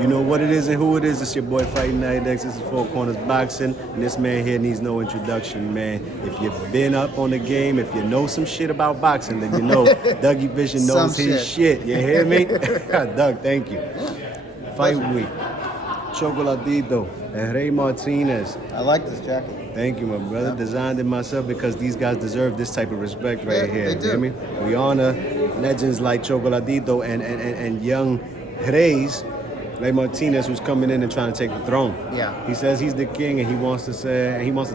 You know what it is and who it is. It's your boy Fighting Night X. This is Four Corners Boxing, and this man here needs no introduction, man. If you've been up on the game, if you know some shit about boxing, then you know Dougie Fischer knows his shit. You hear me? Doug, thank you. Fight week. Chocolatito and Rey Martinez. I like this jacket. Thank you, my brother. Yeah. Designed it myself because these guys deserve this type of respect right here. They do. You hear me? We honor legends like Chocolatito and young Rey Martinez, who's coming in and trying to take the throne. Yeah. He says he's the king, and he wants to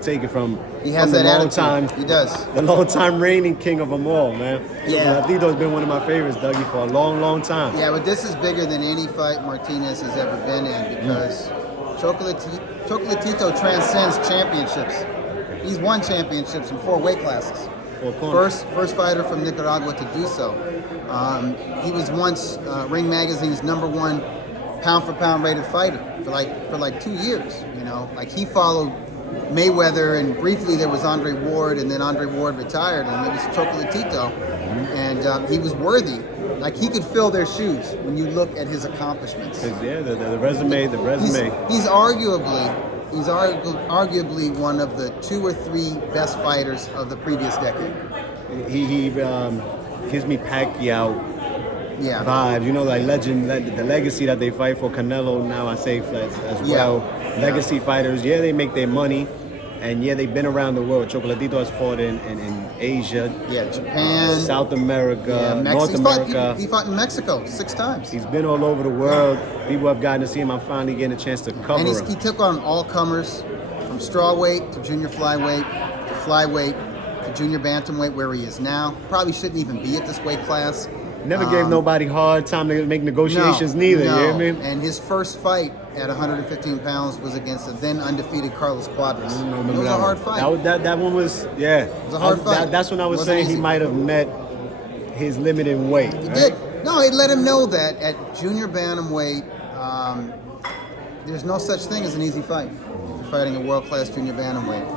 take it from. He has from that attitude. He does. The long-time reigning king of them all, man. Yeah. Chocolatito's been one of my favorites, Dougie, for a long, long time. Yeah, but this is bigger than any fight Martinez has ever been in because Chocolatito transcends championships. He's won championships in 4 weight classes. First fighter from Nicaragua to do so. He was once Ring Magazine's #1 pound-for-pound rated fighter for like 2 years. You know, like he followed Mayweather, and briefly there was Andre Ward, and then Andre Ward retired, and it was Chocolatito, and he was worthy. Like he could fill their shoes when you look at his accomplishments. Yeah, the resume. He's arguably one of the 2 or 3 best fighters of the previous decade. He gives me Pacquiao vibes, you know, like the legacy that they fight for. Canelo now, I say as well. Legacy fighters, they make their money, and they've been around the world. Chocolatito has fought in Asia, Japan, South America, North America. He fought in Mexico 6 times. He's been all over the world. People have gotten to see him. I'm finally getting a chance to cover him. He took on all comers, from strawweight to junior flyweight to flyweight to junior bantamweight, where he is now. Probably shouldn't even be at this weight class. Never gave nobody hard time to make negotiations neither, you hear me? And his first fight at 115 pounds was against the then undefeated Carlos Quadras. It was a hard fight. That one was, It was a hard fight. That's when I was saying he might have met his limit in weight. He did. No, he let him know that at junior bantamweight, there's no such thing as an easy fight. If you're fighting a world-class junior bantamweight.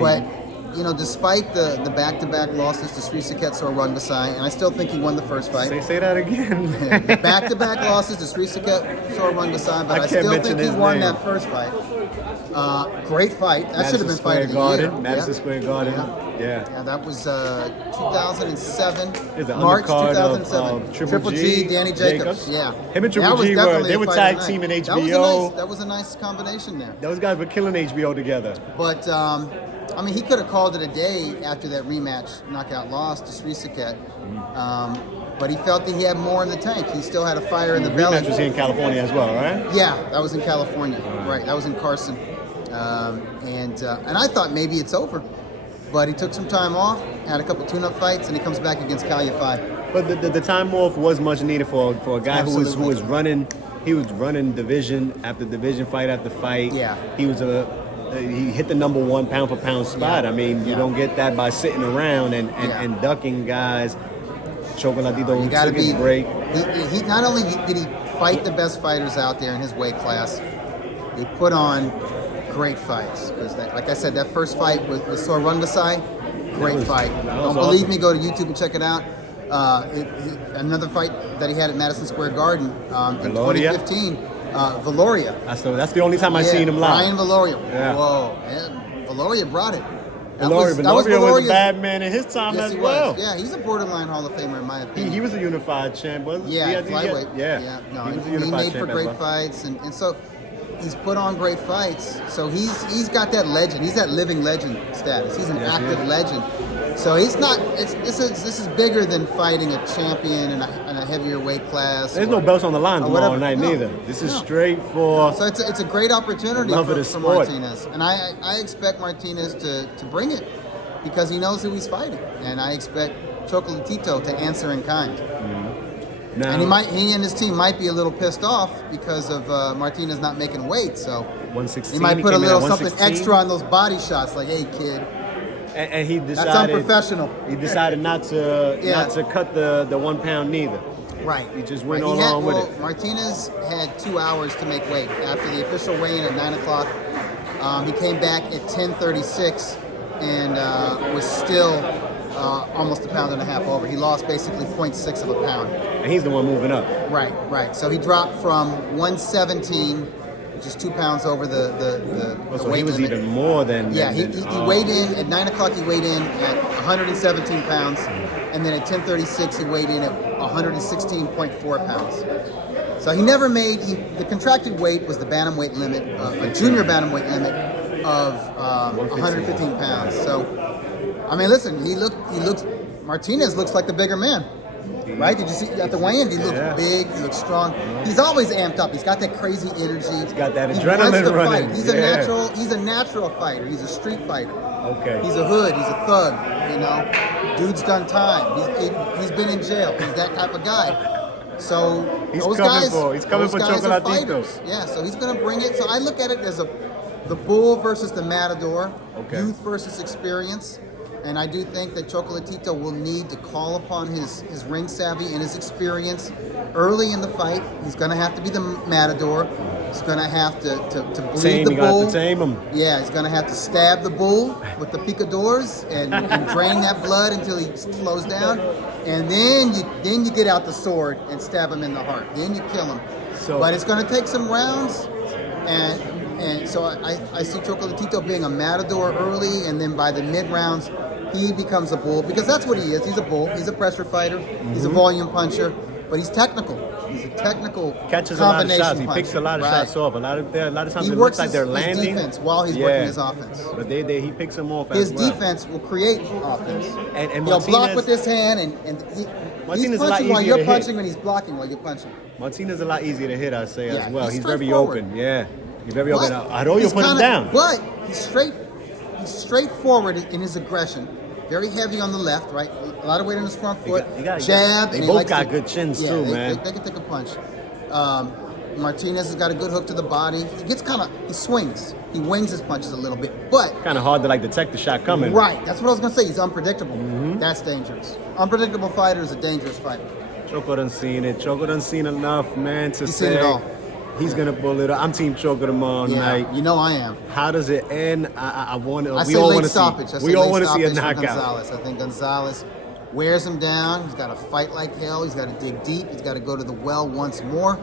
But you know, despite the back-to-back losses to Srisaket Sorwangasai, and I still think he won the first fight. Say that again. The back-to-back losses to Srisaket Sorwangasai, but I still think he won that first fight. Great fight. That should have been fight of the year. Madison Square Garden. Yeah, that was 2007. March 2007. Triple G, Danny Jacobs. Yeah. Him and Triple G were tag team in HBO. That was a nice combination there. Those guys were killing HBO together. But I mean, he could have called it a day after that rematch knockout loss to Srisaket. But he felt that he had more in the tank. He still had a fire in the belly. The rematch was here in California as well, right? Yeah, that was in California. Right, that was in Carson. And I thought maybe it's over. But he took some time off, had a couple tune-up fights, and he comes back against Kalia 5. But the time off was much needed for a guy who was running. He was running division after division, fight after fight. Yeah. He hit the #1 pound-for-pound spot. I mean, you don't get that by sitting around and ducking guys. Chocolatito took his break. He not only did he fight the best fighters out there in his weight class, he put on great fights. Because, like I said, that first fight with Sorwangasai, great fight. Don't believe me? Go to YouTube and check it out. Another fight that he had at Madison Square Garden in 2015. Valoria. That's the only time I've seen him live. Ryan Valoria. Yeah. Whoa. Man, Valoria brought it. Valoria was a bad man in his time as well. Yeah, he's a borderline Hall of Famer in my opinion. He was a unified champ, wasn't he? Yeah, flyweight. Yeah. No, he was a he unified made champ for great fights, and so he's put on great fights. So he's got that legend. He's that living legend status. He's an active legend. So he's not. This is bigger than fighting a champion in a heavier weight class. There's no belts on the line tomorrow night neither. This is straight for. So it's a great opportunity for Martinez, and I expect Martinez to bring it because he knows who he's fighting, and I expect Chocolatito to answer in kind. Now, and he and his team might be a little pissed off because of Martinez not making weight. So 116. He might put a little something extra on those body shots, like, "Hey, kid." And he decided that's unprofessional. He decided not to cut the 1 pound neither. Right. He just went along with it. Martinez had 2 hours to make weight after the official weigh-in at 9 o'clock. He came back at 10:36 and was still almost 1.5 pounds over. He lost basically 0.6 of a pound. And he's the one moving up. Right. So he dropped from 117, which is 2 pounds over the So weight he was limit. even more than. Yeah, he weighed in at 9 o'clock. He weighed in at 117 pounds, and then at 10:36 he weighed in at 116.4 pounds. So he never made the contracted weight was the bantamweight limit, a junior bantamweight limit of 115 pounds. So, I mean, listen, he looks. Martinez looks like the bigger man. Right? Did you see at the weigh-in? He looks big. He looks strong. He's always amped up. He's got that crazy energy. He's got that He adrenaline wants to running. fight. He's a natural. He's a natural fighter. He's a street fighter. Okay. He's a hood. He's a thug. You know, dude's done time. He's been in jail. He's that type of guy. So He's those coming guys, for. He's coming those for guys are Chocolatito. fighters. Yeah. So he's gonna bring it. So I look at it as the bull versus the matador. Okay. Youth versus experience. And I do think that Chocolatito will need to call upon his ring savvy and his experience early in the fight. He's going to have to be the matador. He's going to have to bleed the bull. You got to tame him. Yeah, he's going to have to stab the bull with the picadors and drain that blood until he slows down. And then you get out the sword and stab him in the heart. Then you kill him. But it's going to take some rounds. And so I see Chocolatito being a matador early, and then by the mid-rounds, he becomes a bull, because that's what he is. He's a bull. He's a pressure fighter. He's a volume puncher, but he's technical. He's a technical catches a lot of combination shots. He puncher. picks a lot of shots off. A lot of times He it works looks like they're landing. his defense while he's working his offense. But he picks them off His as well. defense will create offense. And He'll Martinez, block with his hand, and he's Martinez is a lot punching while easier you're to hit. punching, and he's blocking while you're punching. Martinez is a lot easier to hit, I say, as well. He's very straightforward. open. Yeah. He's very open. But I know you'll put him down. But he's straightforward in his aggression. Very heavy on the left, right? A lot of weight on his front foot. Jab. They and he both likes got good chins too, man. They can take a punch. Martinez has got a good hook to the body. He swings. He wings his punches a little bit, but kind of hard to detect the shot coming. Right. That's what I was gonna say. He's unpredictable. That's dangerous. Unpredictable fighter is a dangerous fighter. Choco done seen it. Choco done seen enough, man, to He's say seen it all. he's gonna pull it up. I'm Team Choco tomorrow night. You know I am. How does it end? I We say all late want to stoppage. see. We all want to see a for knockout. Gonzalez. I think Gonzalez wears him down. He's got to fight like hell. He's got to dig deep. He's got to go to the well once more.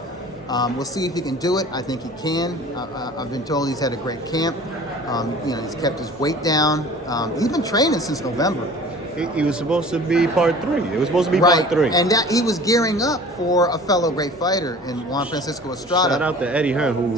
We'll see if he can do it. I think he can. I've been told he's had a great camp. He's kept his weight down. He's been training since November. He was supposed to be part 3. It was supposed to be Right. part 3. And that he was gearing up for a fellow great fighter in Juan Francisco Estrada. Shout out to Eddie Hearn, who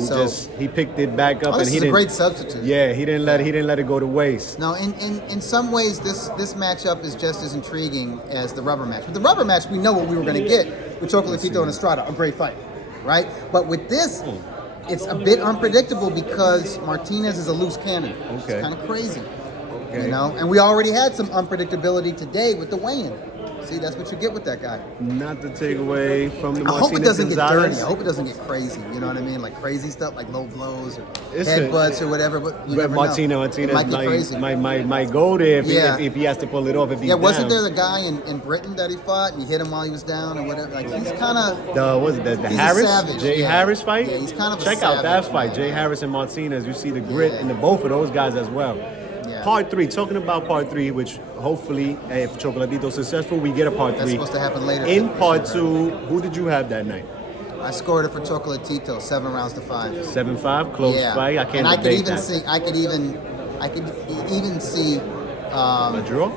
he picked it back up, and This is a great substitute. Yeah, he didn't let it go to waste. No, in some ways, this matchup is just as intriguing as the rubber match. With the rubber match, we know what we were going to get with Chocolatito and Estrada, a great fight, right? But with this, it's a bit unpredictable because Martinez is a loose cannon. Okay. It's kind of crazy. Okay. You know, and we already had some unpredictability today with the weigh-in. See, that's what you get with that guy. Not to take away from the I Martinez hope it doesn't Gonzalez. get dirty. I hope it doesn't get crazy. You know what I mean? Like crazy stuff, like low blows or It's headbutts or whatever. But you never know. Martinez It might get crazy. might go there Yeah. if he has to pull it off. If he's Wasn't down. there the guy in Britain that he fought and he hit him while he was down or whatever? Like he's kind of the he's a Harris savage, Jay yeah. Harris fight? Yeah, he's kind of a Check out that savage, fight, man. Jay Harris and Martinez. You see the grit in the both of those guys as well. Yeah. Part 3, talking about part 3, which hopefully, if Chocolatito's successful, we get a part 3. That's supposed to happen later. In part 2, who did you have that night? I scored it for Chocolatito, 7 rounds to 5. 7-5, close fight. I can't and I could debate even that. see. I could even see. A draw?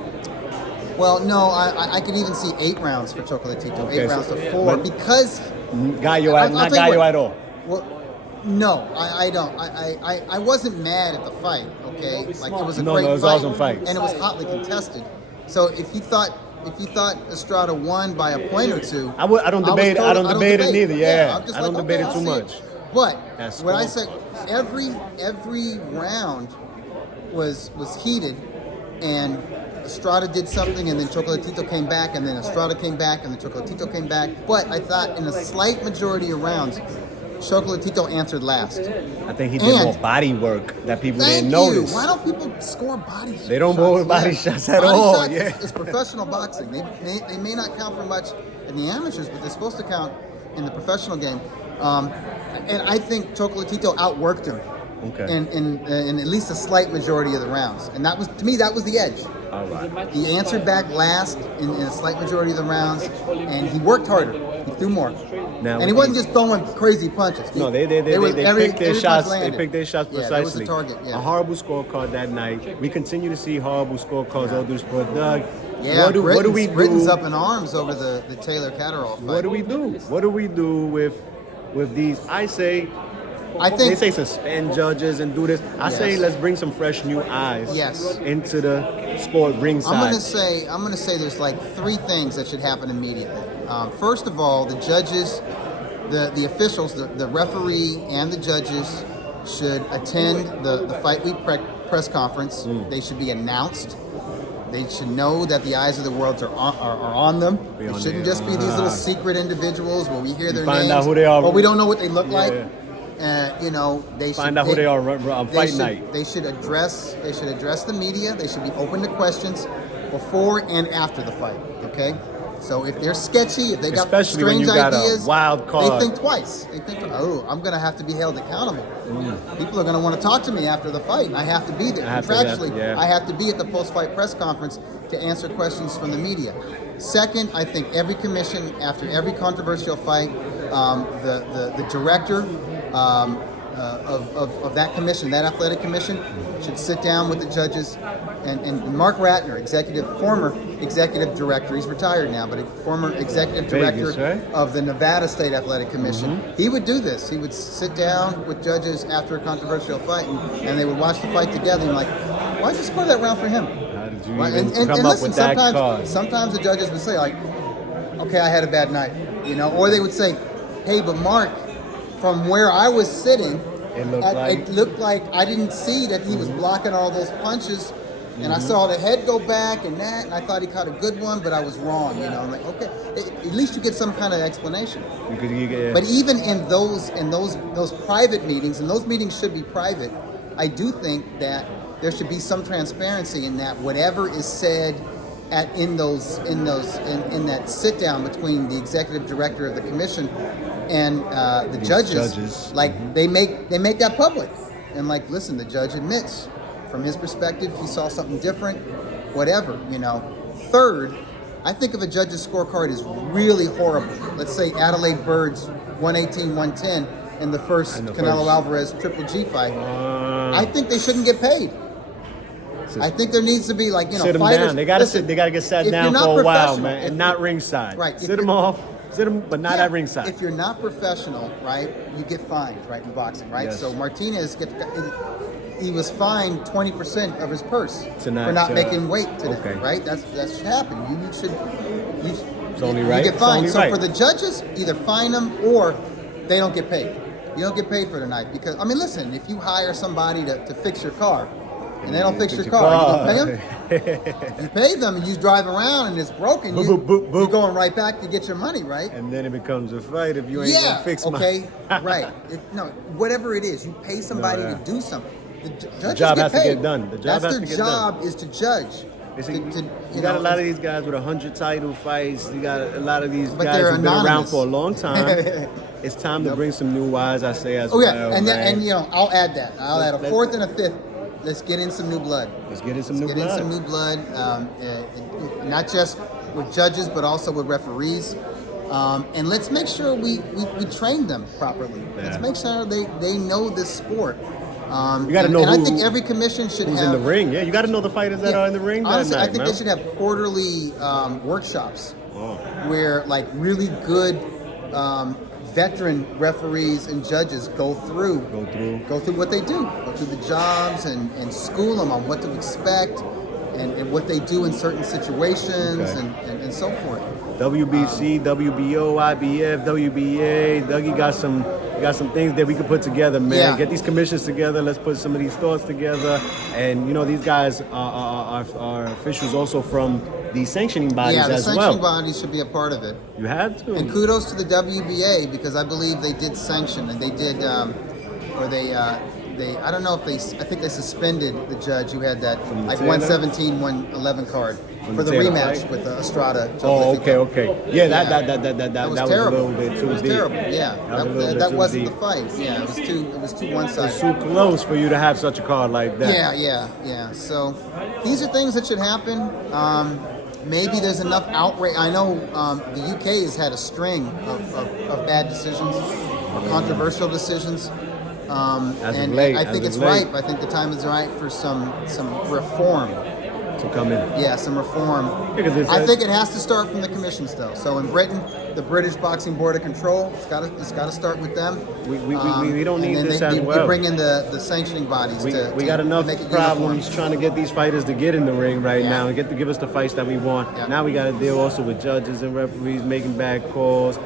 Well, no, I could even see 8 rounds for Chocolatito, Okay, 8 rounds so- to 4, but- because. Gallo I'll not tell you Gallo what. at all. Well, no, I don't. I wasn't mad at the fight. Okay, like it was a No, great it was fight, awesome fight. and it was hotly contested. So if you thought Estrada won by a point or two, I don't debate it neither. Yeah, I'm just I don't like, debate okay, it too I'll see much. But That's what I cool. said, every round was heated, and Estrada did something, and then Chocolatito came back, and then Estrada came back, and then Chocolatito came back. But I thought in a slight majority of rounds, Chocolatito answered last. I think he did And- more body work that people Thank didn't you. notice. Why don't people score body shots? They don't go body shots at Body all, shots yeah. It's professional boxing. They may not count for much in the amateurs, but they're supposed to count in the professional game. And I think Chocolatito outworked him Okay. in at least a slight majority of the rounds. And that was, to me, that was the edge. All right. He answered back last in a slight majority of the rounds, and he worked harder. He threw more. Now, and he wasn't just throwing crazy punches. No, they picked their shots. They picked their shots precisely. Yeah, that was the target. Yeah. A horrible scorecard that night. We continue to see horrible scorecards all due sport. Doug, yeah, what do we do? Britain's up in arms over the Taylor Catterall fight. What do we do? What do we do with these? I think they say suspend judges and do this. I say let's bring some fresh new eyes into the sport ringside. I'm gonna say there's like 3 things that should happen immediately. First of all, the judges, the officials, the referee and the judges should attend the fight week press conference. They should be announced. They should know that the eyes of the world are on them. It shouldn't just be these little secret individuals where we hear their names. Find out who they are. Or we don't know what they look like. They find out who they are on fight night. They should address the media. They should be open to questions before and after the fight. Okay, so if they're sketchy, if they got especially strange when you got ideas, a wild card, they think twice. They think, oh, I'm gonna have to be held accountable. People are gonna want to talk to me after the fight, and I have to be there. Contractually, I have to be at the post-fight press conference to answer questions from the media. Second, I think every commission, after every controversial fight, the director of that commission, that athletic commission, should sit down with the judges. And Mark Ratner, former executive director, he's retired now, but a former executive director of the Nevada State Athletic Commission, he would do this. He would sit down with judges after a controversial fight, and they would watch the fight together and like, why'd you score that round for him? How did you even come up with that card? Sometimes the judges would say like, okay, I had a bad night, or they would say, hey, but Mark, from where I was sitting, it looked like I didn't see that he was blocking all those punches, and I saw the head go back and I thought he caught a good one, but I was wrong. I'm like, okay, at least you get some kind of explanation. But even in those private meetings, and those meetings should be private, I do think that there should be some transparency in that whatever is said in that sit down between the executive director of the commission and the judges, like they make that public, and like, listen, the judge admits from his perspective he saw something different, whatever. Third, I think if a judge's scorecard is really horrible, let's say Adelaide Bird's 118-110 in the first Canelo Alvarez Triple G fight, I think they shouldn't get paid. I think there needs to be like, sit them fighters. Down. They gotta get sat down for a while, man, and not ringside. Right. Sit them, but not at ringside. If you're not professional, right, you get fined, right, in boxing, right? Yes. So Martinez he was fined 20% of his purse for Tonight, not making weight today, okay. right? That should happen. It's only right. You get fined. It's So only right. for the judges, either fine them or they don't get paid. You don't get paid for tonight because, I mean, listen, if you hire somebody to fix your car, and they don't fix your car, you don't pay them? You pay them and you drive around and it's broken, you're going right back to get your money, right? And then it becomes a fight if you ain't gonna fix my... right. Whatever it is, you pay somebody to do something. The job has paid. to get done. The job has to get done. That's their job, is to judge. You got a lot of these guys with 100 title fights. You got a lot of these guys who've been around for a long time. It's time to bring some new eyes, I say, as well. Yeah, and I'll add that. I'll add a fourth and a fifth. Let's get in some new blood. Not just with judges, but also with referees. And let's make sure we train them properly. Yeah. Let's make sure they know this sport. You got to know and I think every commission should who's have... in the ring. Yeah, you got to know the fighters that are in the ring. Honestly, I think they should have quarterly workshops where like really good veteran referees and judges go through what they do, go through the jobs and school them on what to expect and what they do in certain situations and so forth. WBC, WBO, IBF, WBA. Dougie got some things that we could put together, man. Yeah. Get these commissions together. Let's put some of these thoughts together. And these guys are officials also from the sanctioning bodies as well. Yeah, the sanctioning bodies should be a part of it. You have to. And kudos to the WBA because I believe they did sanction and they did, I don't know if I think they suspended the judge who had that like Taylor? 117, 111 card for the Taylor rematch fight? with Estrada. Oh, Chocolatito. okay. Yeah, Yeah. that was was terrible. a little bit too It was deep. terrible. Yeah, that wasn't the fight. Yeah, it was too It's one-sided. too close for you to have such a card like that. Yeah. So these are things that should happen. Maybe there's enough outrage. I know the UK has had a string of bad decisions, or controversial decisions. And late, I think as it's of late. ripe. I think the time is right for some reform. To come in. Yeah, some reform. Because it's I think it has to start from the commissions, though. So in Britain, the British Boxing Board of Control, it's got to start with them. We don't need and then this they, as they, well. They bring in the sanctioning bodies. We got enough make it problems uniform. trying to get these fighters to get in the ring right Yeah. now and give us the fights that we want. Yeah. Now we got to deal also with judges and referees making bad calls.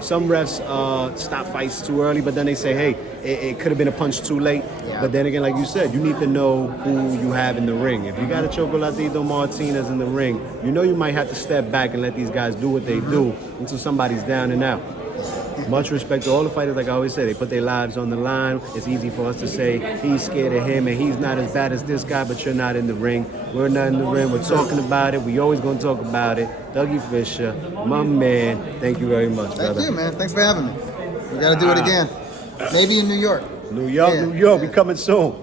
Some refs stop fights too early, but then they say, hey, it could have been a punch too late. Yeah. But then again, like you said, you need to know who you have in the ring. If you got a Chocolatito Martinez in the ring, you know you might have to step back and let these guys do what they do until somebody's down and out. Much respect to all the fighters, like I always say, they put their lives on the line. It's easy for us to say he's scared of him and he's not as bad as this guy, but you're not in the ring. We're not in the ring. We're talking about it. We always going to talk about it. Dougie Fischer, my man, thank you very much, brother. Thank you, man. Thanks for having me. We got to do it again. Maybe in New York. New York, Yeah. New York, we coming soon.